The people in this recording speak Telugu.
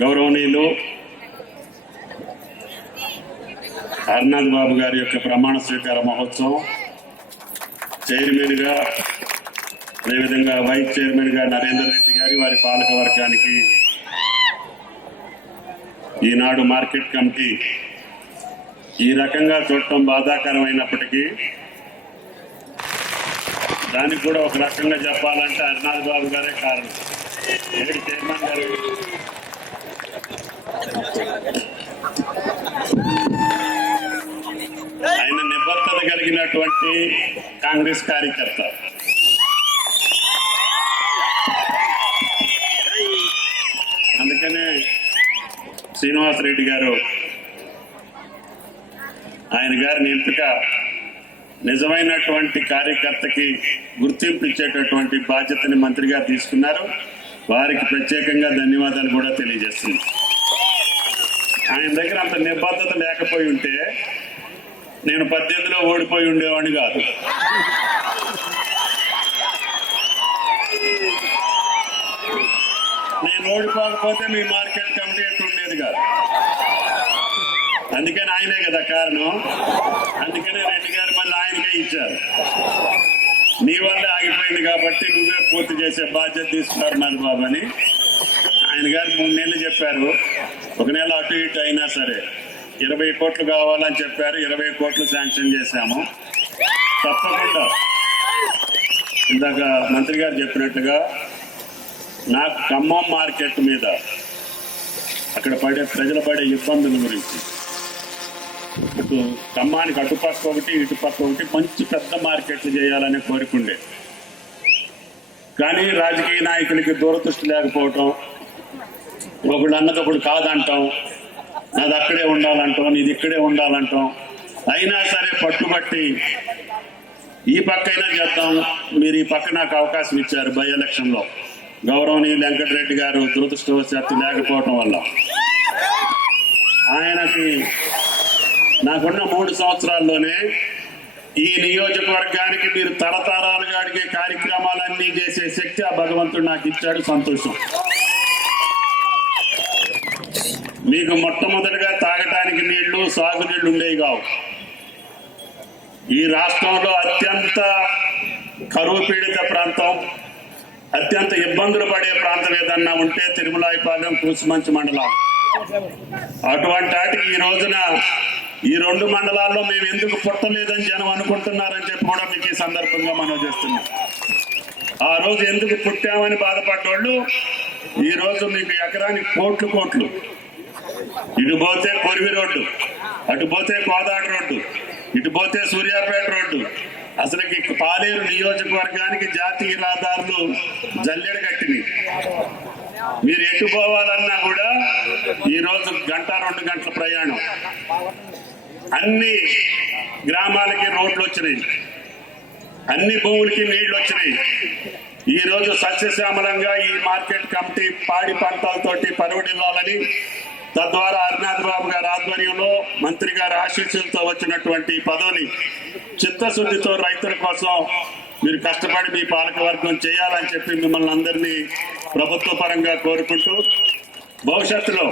గౌరవనీయులు హరినాథ్ బాబు గారి యొక్క ప్రమాణ స్వీకార మహోత్సవం చైర్మన్గా, అదేవిధంగా వైస్ చైర్మన్గా నరేందర్ రెడ్డి గారి వారి పాలక వర్గానికి ఈనాడు మార్కెట్ కమిటీ ఈ రకంగా చూడటం బాధాకరమైనప్పటికీ దానికి కూడా ఒక రకంగా చెప్పాలంటే హరినాథ్ బాబు గారే కారణం. చైర్మన్ గారు ఆయన నిబద్ధత కలిగినటువంటి కాంగ్రెస్ కార్యకర్త. అందుకనే శ్రీనివాసరెడ్డి గారు ఆయన గారిని ఎంపిక నిజమైనటువంటి కార్యకర్తకి గుర్తింపు ఇచ్చేటటువంటి బాధ్యతని మంత్రిగా తీసుకున్నారు. వారికి ప్రత్యేకంగా ధన్యవాదాలు కూడా తెలియజేస్తుంది. ఆయన దగ్గర అంత నిబద్ధత లేకపోయి ఉంటే నేను 18లో ఓడిపోయి ఉండేవాడిని కాదు. నేను ఓడిపోకపోతే మీ మార్కెట్ కమిటీ ఎట్టు ఉండేది కాదు. అందుకని ఆయనే కదా కారణం. అందుకనే రెడ్డి గారు మళ్ళీ ఆయనకే ఇచ్చారు. నీ వల్ల ఆగిపోయింది కాబట్టి నువ్వే పూర్తి చేసే బాధ్యత తీసుకున్నారు మరి బాబు అని ఆయన గారు 3 నెలలు చెప్పారు. 1 నెల అటు ఇటు అయినా సరే 20 కోట్లు కావాలని చెప్పారు. 20 కోట్లు శాంక్షన్ చేశాము. తప్పకుండా ఇందాక మంత్రి గారు చెప్పినట్టుగా నాకు ఖమ్మం మార్కెట్ మీద అక్కడ ప్రజలు పడే ఇబ్బందుల గురించి, ఇటు ఖమ్మానికి అటుపక్క ఒకటి ఇటుపక్క ఒకటి మంచి పెద్ద మార్కెట్లు చేయాలనే కోరికుండే. కానీ రాజకీయ నాయకులకి దూరదృష్టి లేకపోవటం, ఒకడు అన్నది ఒకడు కాదంటాం, నాది అక్కడే ఉండాలంటాం, నీది ఇక్కడే ఉండాలంటాం. అయినా సరే పట్టుబట్టి ఈ పక్కైనా చేద్దాం, మీరు ఈ పక్క నాకు అవకాశం ఇచ్చారు బై ఎలక్షన్లో. గౌరవనీయులు వెంకటరెడ్డి గారు దురదృష్టవశాత్తు లేకపోవటం వల్ల ఆయనకి నాకున్న 3 సంవత్సరాల్లోనే ఈ నియోజకవర్గానికి మీరు తరతరాలుగా అడిగే కార్యక్రమాలన్నీ చేసే శక్తి ఆ భగవంతుడు నాకు ఇచ్చాడు. సంతోషం. మీకు మొట్టమొదటిగా తాగటానికి నీళ్లు, సాగునీళ్లు ఉండేవి కావు. ఈ రాష్ట్రంలో అత్యంత కరువు పీడిత ప్రాంతం, అత్యంత ఇబ్బందులు పడే ప్రాంతం ఏదన్నా ఉంటే తిరుమలాయపాలెం, కూసుమంచి మండలం. అటువంటి వాటికి ఈ రోజున ఈ 2 మండలాల్లో మేము ఎందుకు పుట్టలేదని జనం అనుకుంటున్నారని చెప్పి కూడా మీకు ఈ సందర్భంగా మనం చేస్తున్నాం. ఆ రోజు ఎందుకు పుట్టామని బాధపడ్డోళ్ళు ఈ రోజు మీకు ఎకరానికి కోట్లు, ఇటు పోతే కొరివి రోడ్డు, అటు పోతే కోదాడ రోడ్డు, ఇటు పోతే సూర్యాపేట రోడ్డు, అసలుకి పాలేరు నియోజకవర్గానికి జాతీయ రహదారులు జల్లెడ కట్టినాయి. మీరు ఎటు పోవాలన్నా కూడా ఈరోజు 1-2 గంటల ప్రయాణం. అన్ని గ్రామాలకి రోడ్లు వచ్చినాయి, అన్ని భూములకి నీళ్లు వచ్చినాయి. ఈరోజు సస్యశ్యామలంగా ఈ మార్కెట్ కమిటీ పాడి పంటలతోటి పరువడిల్లాలని, తద్వారా హరినాథ్ బాబు గారి ఆధ్వర్యంలో మంత్రి గారి ఆశీస్సులతో వచ్చినటువంటి పదవిని చిత్తశుద్ధితో రైతుల కోసం మీరు కష్టపడి మీ పాలకవర్గం చేయాలని చెప్పి మిమ్మల్ని అందరినీ ప్రభుత్వ పరంగా కోరుకుంటూ భవిష్యత్తులో